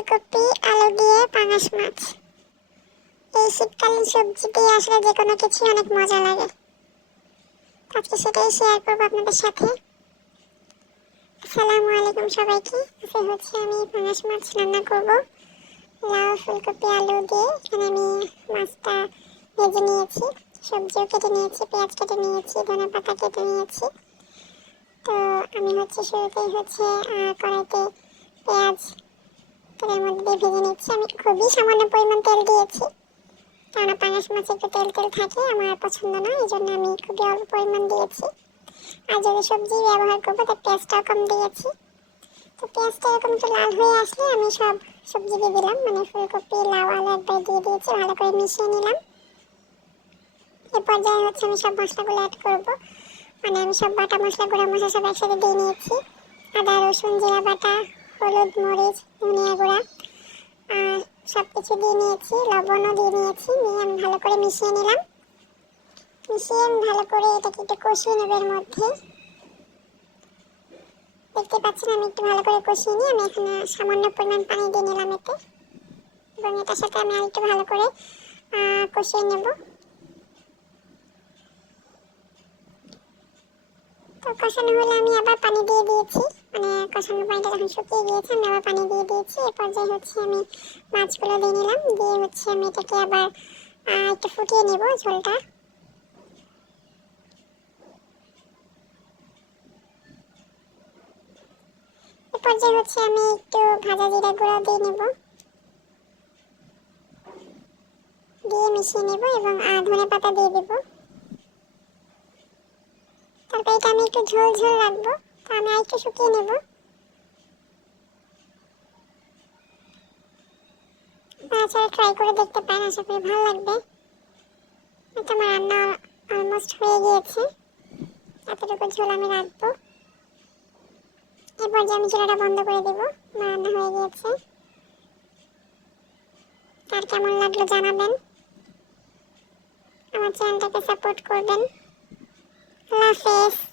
ফুলকপি, আলু দিয়ে পাঙাশ মাছ। এই শীতকালীন সবজি দিয়ে আসলে যে কোনো কিছু অনেক মজা লাগে। আজকে সেটাই শেয়ার করব আপনাদের সাথে। আসসালামু আলাইকুম সবাইকে। আজকে হচ্ছে আমি পাঙাশ মাছ রান্না করব। লাউ, ফুলকপি, আলু দিয়ে এখানে আমি মাছটা ভেজে নিয়েছি। সবজিও কেটে নিয়েছি, পেঁয়াজ কেটে নিয়েছি, ধনে পাতা কেটে নিয়েছি। তো আমি হচ্ছে শুরুতেই হচ্ছে কড়াইতে পেঁয়াজ তেলের মধ্যে দিয়ে ভেজে নিচ্ছি। আমি খুবই সামান্য পরিমাণ তেল দিয়েছি। কারণ পাঙাশ মাছে একটু তেল তেল থাকে, আমার পছন্দ না, এই জন্য আমি খুবই অল্প পরিমাণ দিয়েছি। আর যদি সবজি ব্যবহার করব, তার পেঁয়াজটাও কম দিয়েছি। তো পেঁয়াজটা এরকম একটু লাল হয়ে আসলে আমি সব সবজি দিয়ে দিলাম। মানে ফুলকপি, লাউ, আলু একবার দিয়ে দিয়েছি, ভালো করে মিশিয়ে নিলাম। এ পর্যায়ে হচ্ছে আমি সব মশলাগুলো অ্যাড করব। মানে আমি সব বাটা মশলা, গুঁড়া মশলা সব একসাথে দিয়ে নিয়েছি। আদা, রসুন, জিরা বাটা হলুদ মরিচ, ধনিয়া গুঁড়া, আর সব কিছু দিয়ে নিয়েছি, লবণও দিয়ে নিয়েছি, নিয়ে আমি ভালো করে মিশিয়ে নিলাম। মিশিয়ে আমি ভালো করে এটাকে একটু কষিয়ে নেব এর মধ্যে। দেখতে পাচ্ছেন আমি একটু ভালো করে কষিয়ে নিয়ে আমি এখানে সামান্য পরিমাণ পানি দিয়ে নিলাম এতে। এবং এটার সাথে আমি আরেকটু ভালো করে কষিয়ে নেব। তো কষানো হলে আমি আবার পানি দিয়ে কষানোর পানিটা যখন শুকিয়ে গিয়েছে, আমি আবার পানি দিয়ে দিয়েছি। এ পর্যায়ে হচ্ছে আমি মাছগুলো দিয়ে নিলাম। দিয়ে হচ্ছে আমি এটাকে আবার একটু ফুটিয়ে নেব ঝোলটা। হচ্ছে আমি একটু ভাজা জিরা দিয়ে নেব। দিয়ে মিশিয়ে নেব এবং ধনে পাতা দিয়ে দেবো। তারপর এটা আমি একটু ঝোল ঝোল রাখব, তো আমি আরেকটু শুকিয়ে নেব। তাছাড়া ট্রাই করে দেখতে পারেন, আশা করি ভালো লাগবে। এটা আমার রান্না অলমোস্ট হয়ে গিয়েছে। এতটুকু ঝোল আমি রাখব এরপর যে আমি চুলাটা বন্ধ করে দেবো, আমার রান্না হয়ে গিয়েছে। তার কেমন লাগল জানাবেন। আমার চ্যানেলটাকে সাপোর্ট করবেন। আল্লাহ হাফেজ।